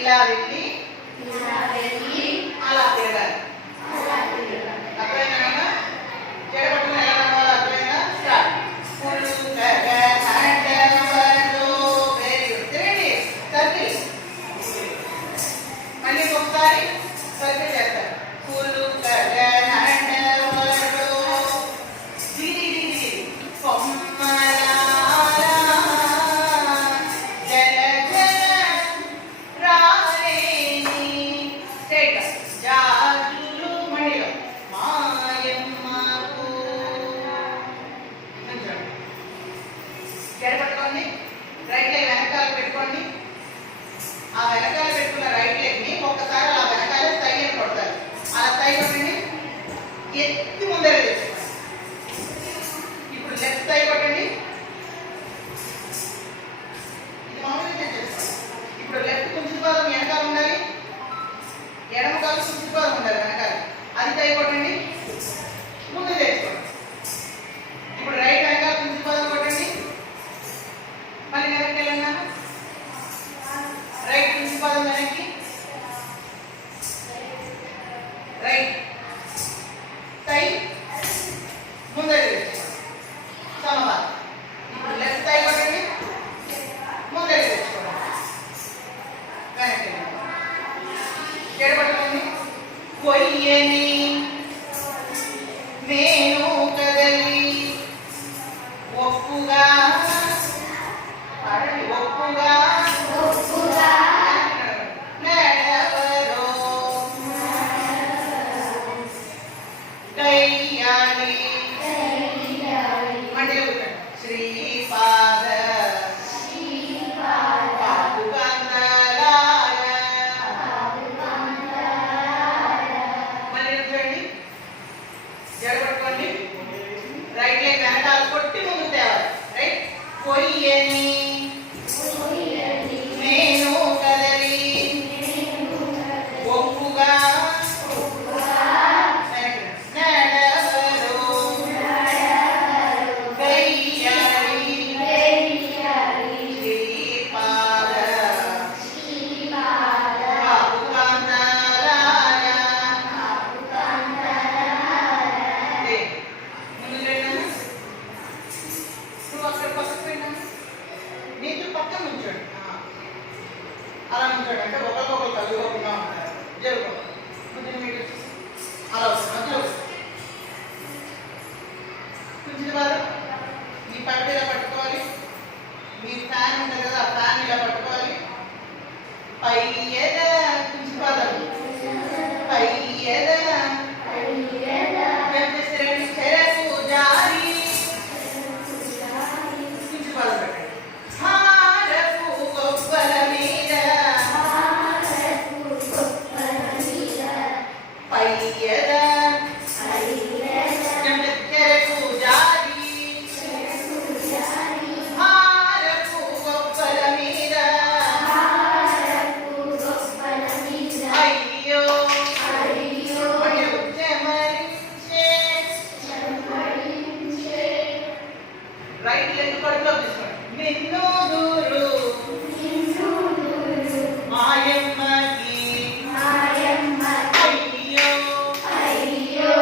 ఇలా వెళ్ళి అలా తిరగాలి. అర్థమైందా? చెడగొట్టుకుని ఎలా నడవాలో అర్థమైందా? స్టార్ట్. Very good. తిరగండి. సర్కిల్. మళ్ళీ ఒకసారి సర్కిల్ చేస్తారు. పట్టుకోండి. రైట్ లెగ్ వెనకాల పెట్టుకోండి. ఆ వెనకాల పెట్టుకున్న రైట్ లెగ్ ని ఒక్కసారి అలా వెనకాల స్థై అని కొడతారు. అలా స్థై కొట్టండి. ఎత్తి ముందర తెచ్చుకోండి. ఇప్పుడు లెఫ్ట్ స్థై కొట్టండి. ఇది మామూలుగా తెచ్చేసుకోండి. ఇప్పుడు లెఫ్ట్ కుంచి పాదం వెనకాల ఉండాలి. ఎడమ కాలు కుంచి పాదం ఉండాలి వెనకాల. అది స్థై కొట్టండి. ముందు తెచ్చుకోండి. ఇప్పుడు రైట్ వెనకాల కుంచి పాదం కొట్టండి. మళ్ళీ వెనక్కి వెళ్ళండి. రైట్ కుంచి పాదం వెనక్కి. రైట్ స్థై ముందర తెచ్చుకోండి. సమపాదం. ఇప్పుడు లెఫ్ట్ స్థై కొట్టండి. ముందర తెచ్చుకోండి. వెనక్కి వెళ్ళండి. పట్టుకోండి. కొయ్యని నేను కదలి ఒప్పుగా ఒప్పుగా నడవరో కయ్యాలి. మళ్ళీ శ్రీపాద మళ్ళీ చూడండి. జడగొట్టుకోండి. రైట్ లెగ్ వెనకాల కొట్టి ముందుకు తేవాలి. రైట్. కొయ్యని నేను కదలి ఒప్పుగా నడవరో కయ్యాలి. శ్రీపాద పాపుకాంతరాయ. ముందు వెళ్ళాను. నువ్వు అక్కడ పక్కకు వెళ్ళాను. నీకు పక్కన ఉంచండి. అలా ఉంచండి. అంటే ఒకరికొకరు కలుగుకోకుండా ఉంటారు. జరుగుతుంది. అలా వస్తుంది. మధ్యలో వస్తుంది. కుంచిన వారు మీ పట్టు ఇలా పట్టుకోవాలి. మీ ఫ్యాన్ ఉంటుంది కదా, ఆ ఫ్యాన్ ఇలా పట్టుకోవాలి. పై ఎద కుంచిన పాదాలు పై ఎద చేస్తారండి. చెరకు జారి కుంచిన పాదాలు పెట్టండి. హారపు గొప్పల మీద పై ఎద చెరకు జారి హారపు గొప్పల మీద అయ్యో చెమరించే. రైట్ లెగ్ కడుపులో తీసుకోండి. నిన్ను దూరు మాయమ్మకి అయ్యో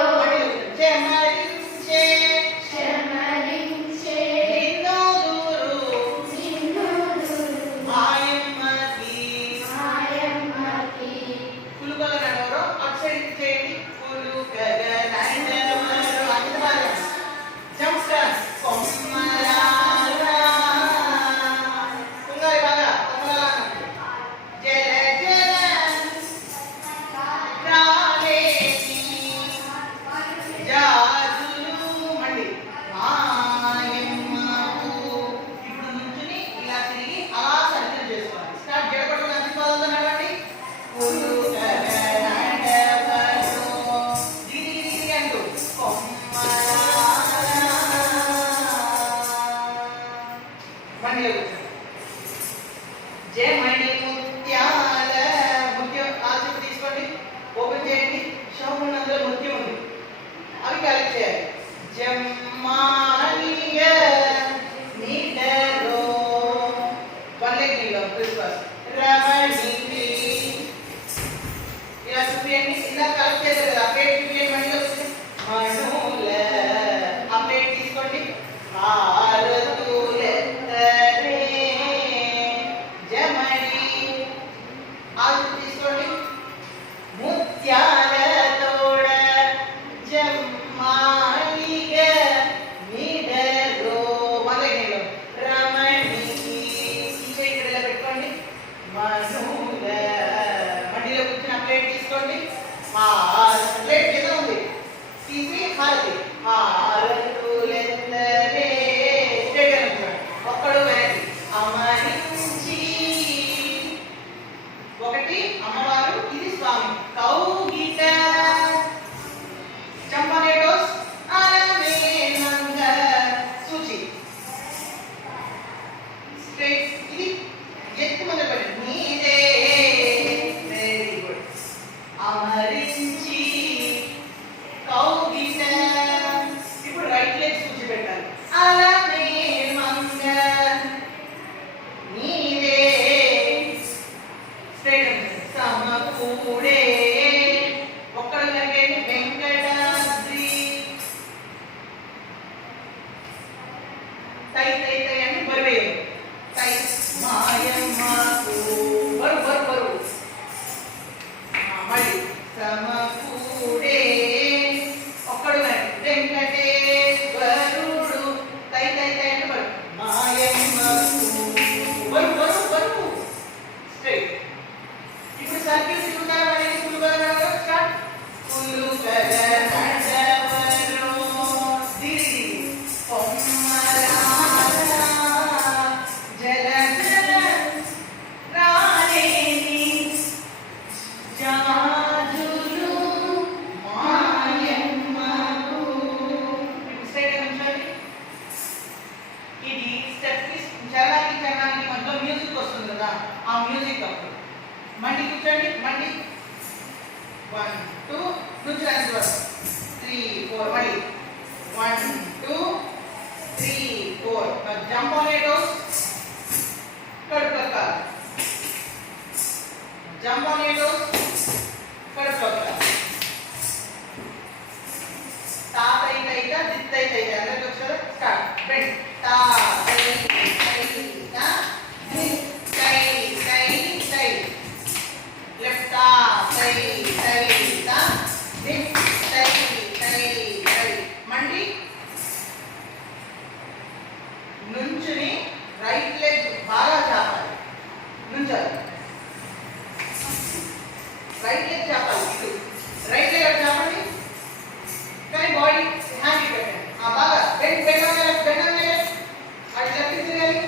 చెమరించే. హారతులెత్తరే జమడి ఆకు తీసుకోండి ముత్యాలతోడ జమ్మాలిగ నిడలో మొదలైనలో రమణికి ఇంకా ఇక్కడ ఇలా పెట్టుకోండి మనుల మడిలో కూర్చున్న ప్లేట్ తీసుకోండి ప్లేట్ ఏదో ఉంది తీసి హారతి హారతులెత్తరే ఒక్కడు వెనక్కి అమరించి ఒకటి అమ్మవారు ఇది స్వామి కౌగిట చంపనేటోస్ అరమే మంగ సూచి స్ట్రైట్ ఇది ఎత్తు మొదలు పెట్టండి నీదే వెరీ గుడ్ అమరించి కౌగిట ఇప్పుడు రైట్ లెగ్ సూచి పెట్టాలి అరమే మంగ నీదే స్ట్రైట్ సమకూడే ఒక్కడు కనుక వెంకటాద్రి తై తై తై అంటే బరువే తై మాయమ్మకు బరువు బరువు బరువు మళ్ళీ సమకూడే ఒక్కడు వెంకటేశ్వరుడు తై తై తై అంటే బరువు మాయమ్మకు బరువు బరువు బరువు స్ట్రైట్ ఇప్పుడు సర్కిల్ తిరుగుతారు అనేది సులువుగా స్టార్ట్ సులువుగా నడవరు దిరి పొమ్మరాల జలజల రాలేని జాజులు మాయమ్మకు ఇప్పుడు స్ట్రైట్ ఉంచండి ఇది స్టెప్ చరణానికి చరణానికి మధ్యలో మ్యూజిక్ వస్తుంది కదా ఆ మ్యూజిక్ అప్పుడు మండి కూర్చోండి మండి 1 2 కూర్చోండి 3 4 మళ్ళీ 1 2 3 4 జంప్ ఆన్ ఇట్ కడుపు జంప్ ఆన్ ఇట్ కడుపు తాతై తైత దిత్తై తైత అందరికి వచ్చారు స్టార్ట్ బెండ్ తాతై తైత దిత్తై తై తై left tay tay ta dip tay tay tay mandi నుంచుని రైట్ లెగ్ బాగా చాపాలి నుంచాలి రైట్ లెగ్ చాపాలి ఇటు రైట్ లెగ్ చాపండి కానీ బాడీ హ్యాండ్ పెట్టండి బాగా బెండ్ బెండ్ బెండ్ అది లెఫ్ట్ తిరగాలి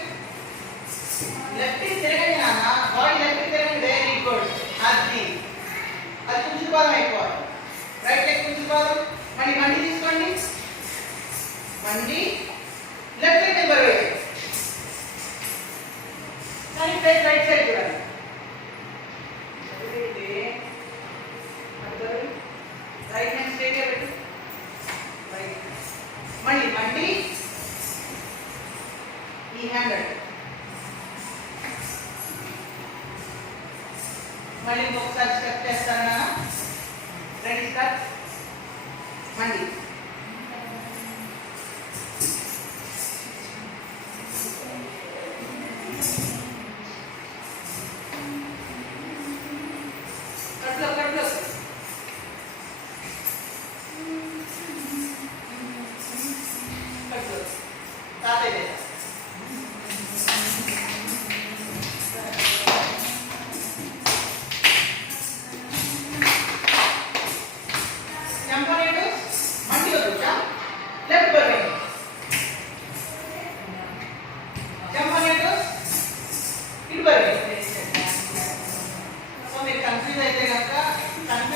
లెఫ్ట్ తిరగండి నాన్న బాడీ లెఫ్ట్ తిరగండి వెరీ గుడ్ అది కుంచుడు పాదం అయిపోవాలి రైట్ లెగ్ కుంచుడు పాదం మళ్ళీ మండి తీసుకోండి మండి లెఫ్ట్ లెగ్ బరువు కానీ ప్లేస్ రైట్ సైడ్ చూడాలి రైట్ హ్యాండ్ స్ట్రైట్ గా పెట్టు మళ్ళీ మండి ఈ హ్యాండ్ మళ్ళీ ఇంకొకసారి స్టెప్ చేస్తాను రెడీ స్టార్ట్ మండి